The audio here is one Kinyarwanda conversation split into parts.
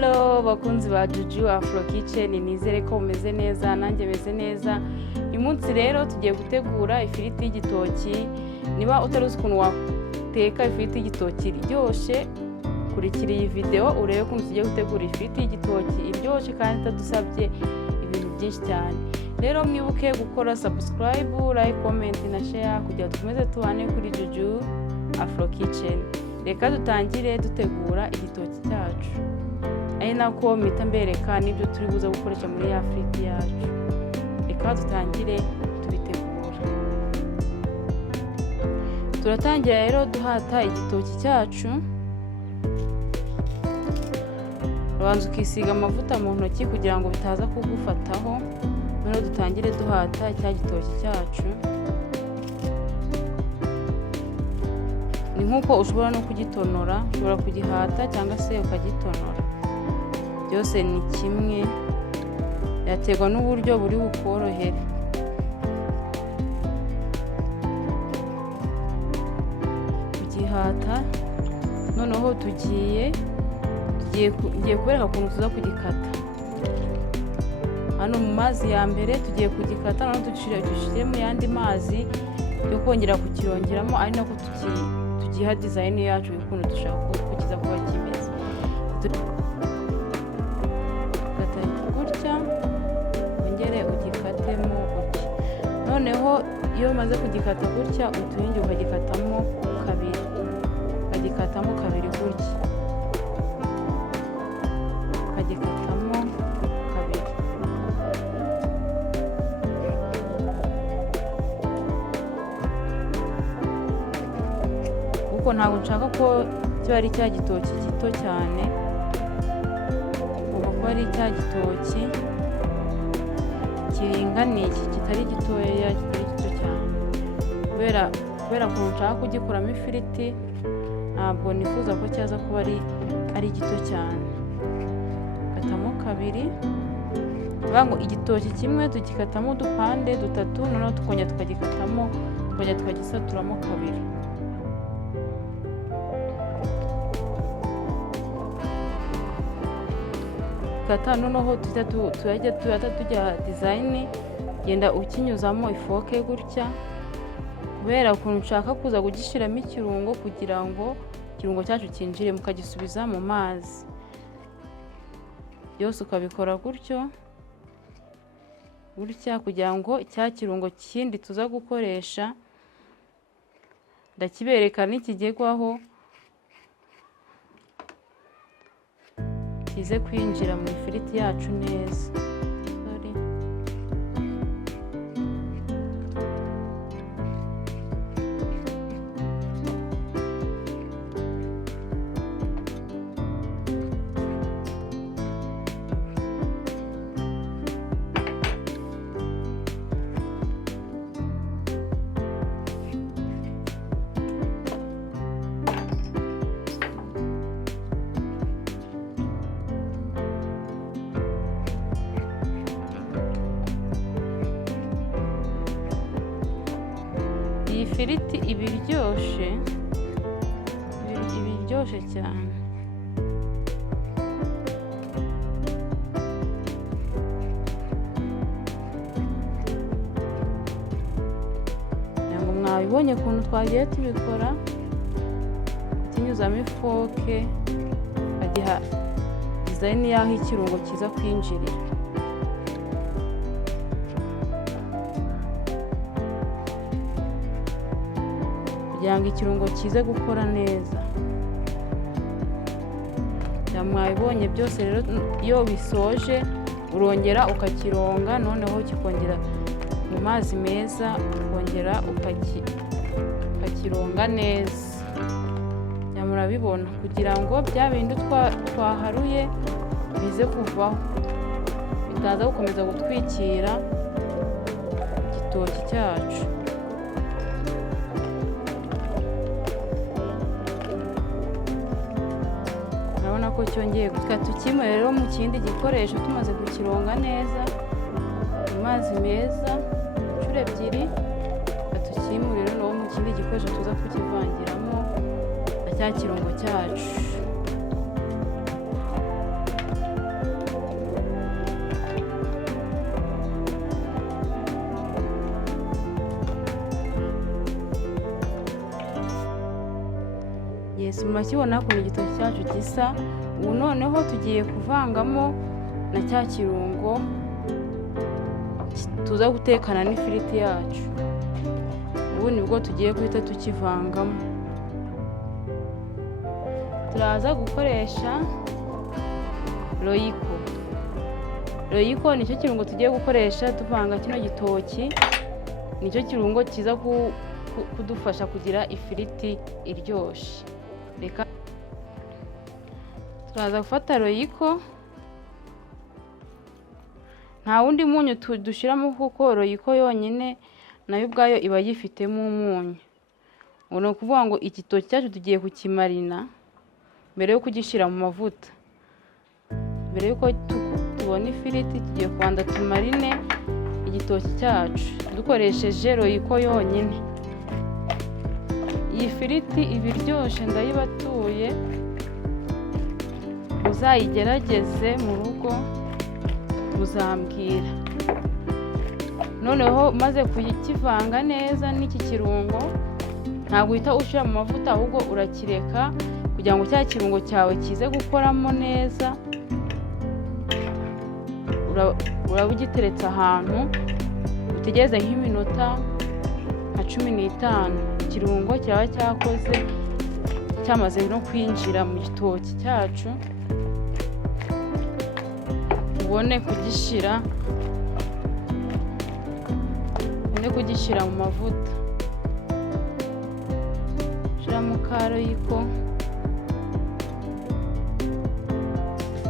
Hello bakunzi ba Juju Afro Kitchen, nizere ko umeze neza nanjye meze neza. Uyu munsi rero tugiye gutegura ifiriti y'igitoki. Niba utaruzi ukuntu wateka ifiriti y'igitoki iryoshye, kurikira iyi video urebe ukuntu tugiye gutegura ifiriti y'igitoki iryoshye kandi itadusabye ibintu byinshi cyane. Rero mwibuke gukora subscribe, like, comment na share kugira dukomeze tubane kuri Juju Afro Kitchen. Reka dutangire dutegura igitoki cyacu. Ari nako mpita mbereka n'ibyo turi buze gukoresha muri ya firiti yacu. Reka dutangire tubitegura. Turatangira rero duhata igitoki cyacu. Ubanza ukisiga amavuta mu ntoki kugira ngo bitaza kugufataho. None dutangire duhata cya gitoki cyacu. Ni nkuko ushobora no kugitonora, ushobora kugihata cyangwa se ukagitonora. Byose ni kimwe, yategwa n'uburyo buri bukorohere. Kugihata noneho tugiye kubereka ukuntu tuza kugikata. Hano mu mazi ya mbere tugiye kugikata, noneho dushyire mu yandi mazi yo kongera kukirongeramo, ari nako tugiha design yacu y'ukuntu dushaka ko kiza kuba kimeze. Ongere ugikatemo gutya. Noneho iyo umaze kugikata gutya utuyingi ukagikatamo kabiri. Ukagikatamo kabiri gutya. Ukagikatamo kabiri. Kuko ntabwo nshaka ko kiba ari cya gitoki gito cyane. Kuko ari cya gitoki kiringaniye, kitari gitoya, kitari gito cyane. Kubera ko nshaka kugikuramo ifiriti, ntabwo nifuza ko cyaza kuba ari gito cyane. Katamo kabiri. Bango igitoki kimwe tugikatamo udupande dutatu, noneho tukongera tukagikatamo, tukongera tukagisaturamo kabiri. Kata noneho tujya design, genda ukinyuzamo ifoke gutya. Kubera ukuntu nshaka kuza kugishiramo ikirungo kugira ngo ikirungo cyacu kinjire, mukagisubiza mu mazi. Byose ukabikora gutya kugira ngo cya kirungo kindi tuza gukoresha ndakibereka nikigegwaho kize kwinjira mu ifiriti yacu neza. Iyi firiti iba iryoshye cyane. Ntabwo mwabibonye ukuntu twagiye tubikora, kinyuzamo ifoke bagiha design y'aho ikirungo kiza kwinjirira. Kugira ngo ikirungo kize gukora neza. Mwabibonye byose rero, iyo bisoje urongera ukakironga, noneho kikongera mu mazi meza, ukongera ukakironga neza. Murabibona kugira ngo bya bindi twaharuye bize kuvaho, bitaza gukomeza gutwikira igitoki cyacu. Ko cyongeye tukimwe rero mu kindi gikoresho tumaze kukironga neza mu mazi meza inshuro ebyiri. Tukimurira no mu kindi gikoresho tuza kukivangiramo cya kirungo cyacu. murakibona ukuntu igitoki cyacu gisa. Ubu noneho tugiye kuvangamo na cya kirungo tuza gutekana n'ifiriti yacu. Ubu nibwo tugiye guhita tukivangamo. Turaza gukoresha royiko. Royiko nicyo kirungo tugiye gukoresha tuvanga kino gitoki. Nicyo kirungo kiza kudufasha kugira ifiriti iryoshye. Reka turaza gufata royiko, nta wundi munyu dushyiramo kuko royiko yonyine nayo ubwayo iba yifitemo umunyu. Ubu ni ukuvuga ngo igitoki cyacu tugiye kukimarina mbere yo kugishyira mu mavuta. Mbere yuko tubona ifiriti tugiye kubanza tumarine igitoki cyacu dukoresheje royiko yonyine. Iyi firiti iba iryoshye ndayibatuye, uzayigerageze mu rugo uzambwira. Noneho maze kukivanga neza n'iki kirungo, ntabwo uhita ushyira mu mavuta, ahubwo urakireka kugira ngo cya kirungo cyawe kize gukoramo neza. Uraba ugiteretse ahantu utegereze nk'iminota nka 15. Ikirungo cyaba cyakoze cyamaze no kwinjira mu gitoki cyacu, ubone kugishyira mu mavuta. Shyiramo royiko,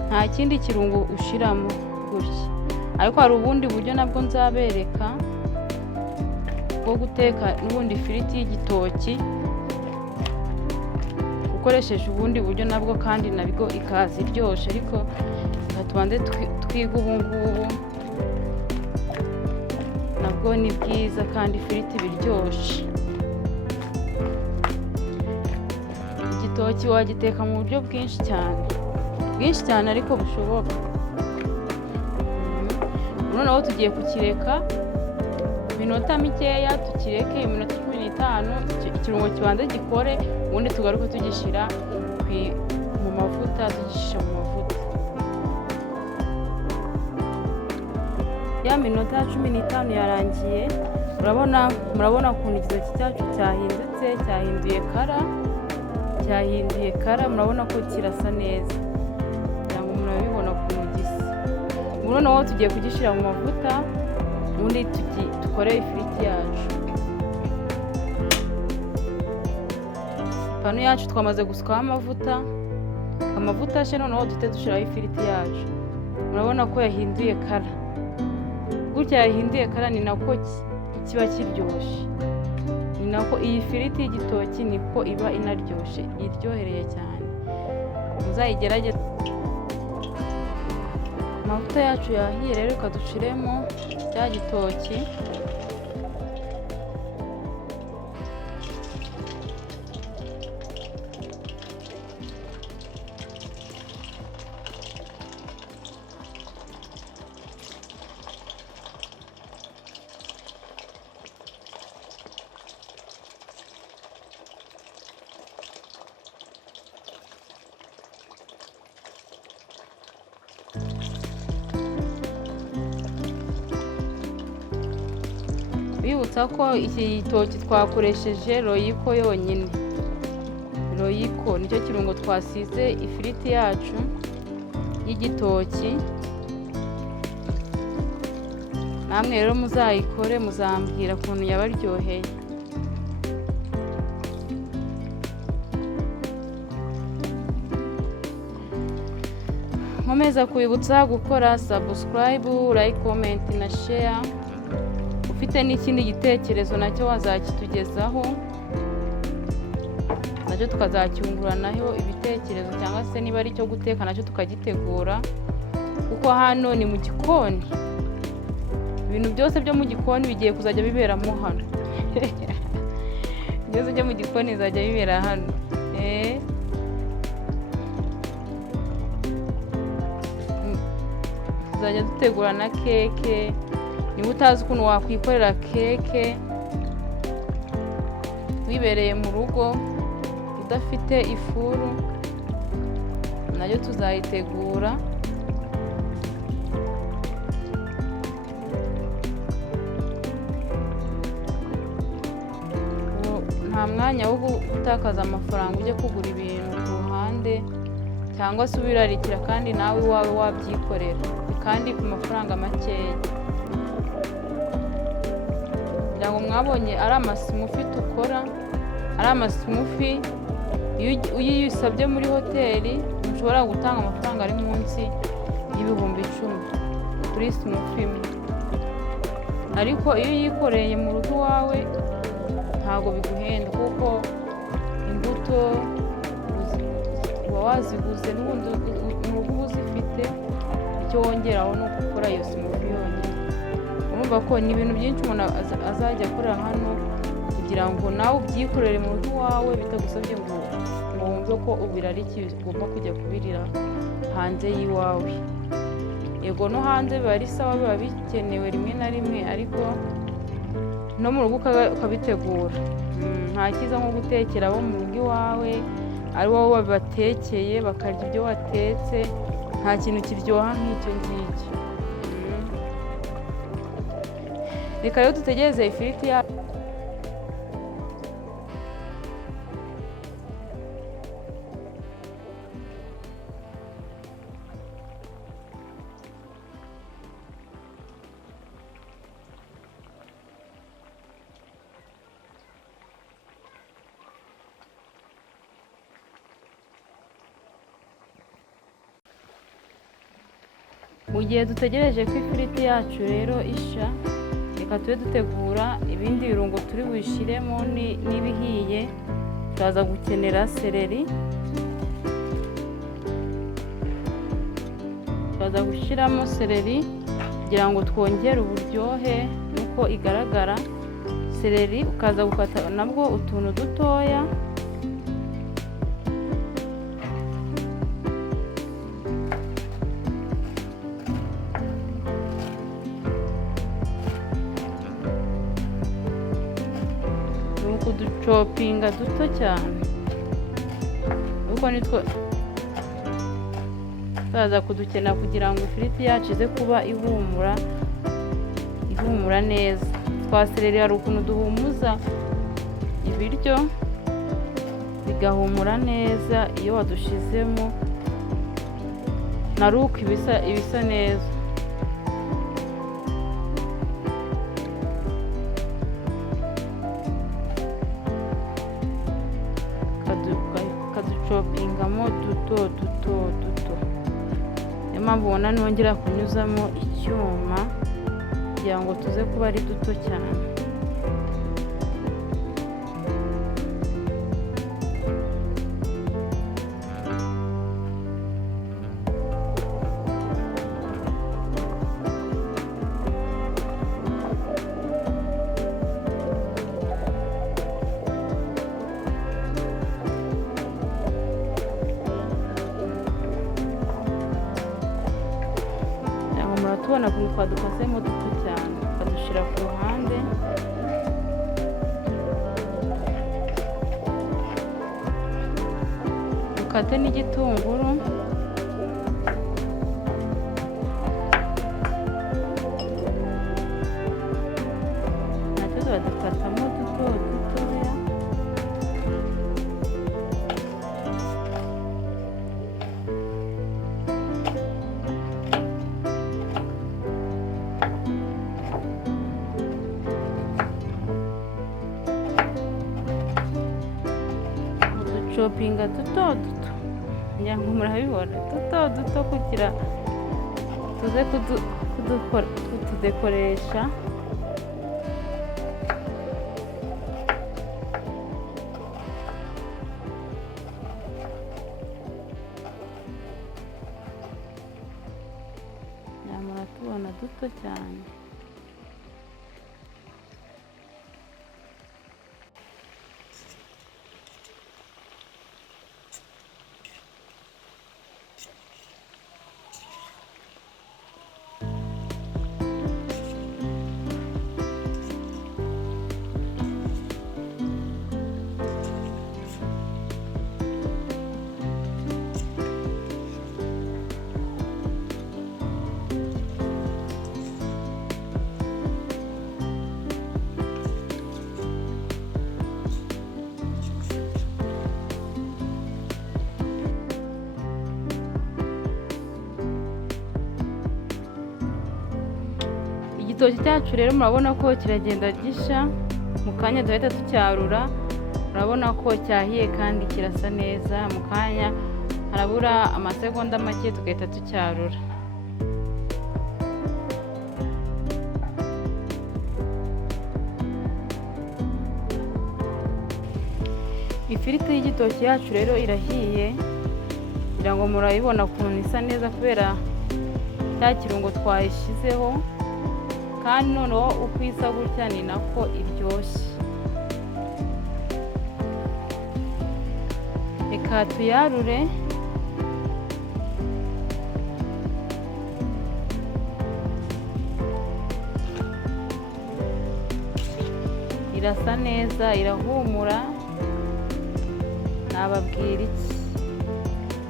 nta kindi kirungo ushyiramo gutya. Ariko hari ubundi buryo nabwo nzabereka bwo guteka n'ubundi ifiriti y'igitoki ukoresheje ubundi buryo nabwo, kandi nabwo ikaza iryoshye. Ariko tubanze twiga ubu ngubu, nabwo ni bwiza kandi ifiriti biryoshye. Igitoki wagiteka mu buryo bwinshi cyane ariko bushoboka. Noneho tugiye kukireka iminota mikeya, tukireke iminota 15 ikirungo kibanze gikore, ubundi tugaruke tugishyira mu mavuta, tugishisha mu mavuta. Ya minota 15 yarangiye. Murabona ukuntu igitoki cyacu cyahinduye kara. Murabona ko kirasa neza, kugira ngo murabibona ukuntu gisa. Ubu noneho tugiye kugishyira mu mavuta, ubundi dukore ifiriti yacu. Pano yacu twamaze gusukaho amavuta ashe. Noneho duhite dushyiraho ifiriti yacu. Murabona ko yahinduye kara. Gutya yahinduye kara ni nako kiba kiryoshye. Ni nako iyi firiti y'igitoki niko iba inaryoshye, iryohereye cyane. Muzayigerageze. Amavuta yacu yahiye rero, kadushiremo cya gitoki. Bibutsa ko iki gitoki twakoresheje royiko yonyine. Royiko nicyo kirungo twasize ifiriti yacu y'igitoki. Namwe rero muzayikore, muzambwira ukuntu yabaryoheye. Nkomeza kwibutsa gukora subscribe, like, comment na share. Ufite n'ikindi gitekerezo nacyo wazakitugezaho, nacyo tukazacyunguranaho ibitekerezo, cyangwa se niba ari cyo guteka nacyo tukagitegura, kuko hano ni mu gikoni. Ibintu byose byo mu gikoni bigiye kuzajya biberamo hano. Byose byo mu gikoni bizajya bibera hano. Tuzajya dutegura na keke. Niba utazi ukuntu wakwikorera keke wibereye mu rugo, udafite ifuru nayo tuzayitegura. Nta mwanya wo gutakaza amafaranga ujya kugura ibintu ku ruhande cyangwa se ubirarikira kandi nawe iwawe wabyikorera kandi ku mafaranga makeya. kugira ngo mwabonye ari amasimufi dukora, ari amasimufi iyo uyisabye muri hoteli ushobora gutanga amafaranga ari munsi y'ibihumbi 10 kuri simufi imwe, ariko iyo uyikoreye mu rugo iwawe ntabwo biguhenda kuko imbuto uba waziguze n'ubundi mu rugo uba uzifite, icyo wongeraho ni ukukora iyo simufi yonyine. urumva ko ni ibintu byinshi umuntu azajya akorera hano kugira ngo nawe ubyikorere mu rugo iwawe bitagusabye ngo wumve ko ubirarikiye ugomba kujya kubirira hanze y'iwawe. Yego no hanze biba ari sawa, biba bikenewe rimwe na rimwe, ariko no mu rugo ukabitegura. Nta cyiza nko gutekera abo mu rugo iwawe, ari wowe wabatekeye bakarya ibyo watetse, nta kintu kiryoha nk'icyo ngicyo. Reka rero dutegereze ifiriti yacu. Mu gihe dutegereje ko ifiriti yacu rero isha, reka tube dutegura ibindi birungo turi buyishyiremo n'ibihiye. Turaza gukenera seleri, turaza gushyiramo seleri kugira ngo twongere uburyohe nuko igaragara. Seleri ukaza gukata nabwo utuntu dutoya, kuducopinga duto cyane, kuko nitwo turaza kudukenera kugira ngo ifiriti yacu ize kuba ihumura neza. Twa seleri hari ukuntu duhumuza ibiryo bigahumura neza iyo wadushizemo, na ruko ibisa neza. Kaducopingamo duto. Niyo mpamvu ubona nongera kunyuzamo icyuma kugira ngo tuze kuba ari duto cyane. Muratubona ko twadukasemo duto cyane, tukadushyira ku ruhande. Dukate n'igitunguru, nacyo turadukatamo dutoya. Copinga duto ngira ngo murabibona, duto kugira tuze kudukoresha. Muratubona duto cyane. igitoki cyacu rero murabona ko kiragenda gisha, mu kanya duhita tucyarura. Urabona ko cyahiye kandi kirasa neza, mu kanya harabura amasegonda make tugahita tucyarura. Ifiriti y'igitoki yacu rero irahiye, kugira ngo murayibona ukuntu isa neza kubera cya kirungo twayishyizeho, kandi noneho uko isa gutya ni nako iryoshye. Reka tuyarure. Irasa neza, irahumura, nababwira iki,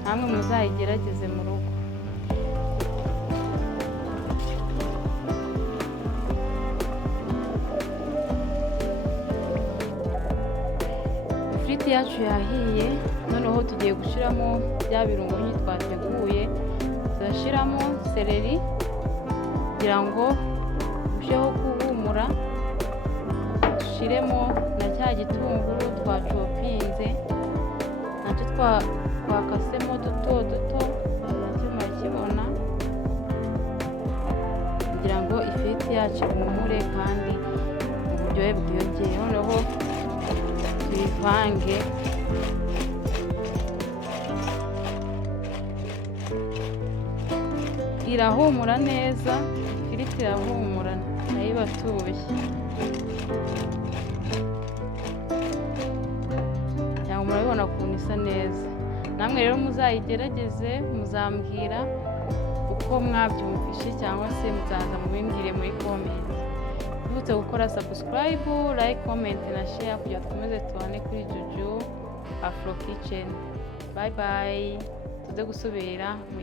namwe muzayigerageze mu rugo. Ifiriti yacu yahiye, noneho tugiye gushyiramo bya birungo nyine twateguye. Turashyiramo seleri kugira ngo urusheho guhumura, dushyiremo na cya gitunguru twacopinze nacyo twakasemo duto duto, nacyo murakibona, kugira ngo ifiriti yacu ihumure kandi uburyohe bwiyongere. Noneho tuyivange. Irahumura neza, ifiriti irahumura, nayo ibatuye. Murabibona ukuntu isa neza. Namwe rero muzayigerageze, muzambwira uko mwabyumvishe, cyangwa se muzaza mubimbwire muri comment. Mwibutse gukora subscribe, like, comment na share kugira dukomeze tubane kuri Juju Afro Kitchen. Bye bye, tuze gusubira mu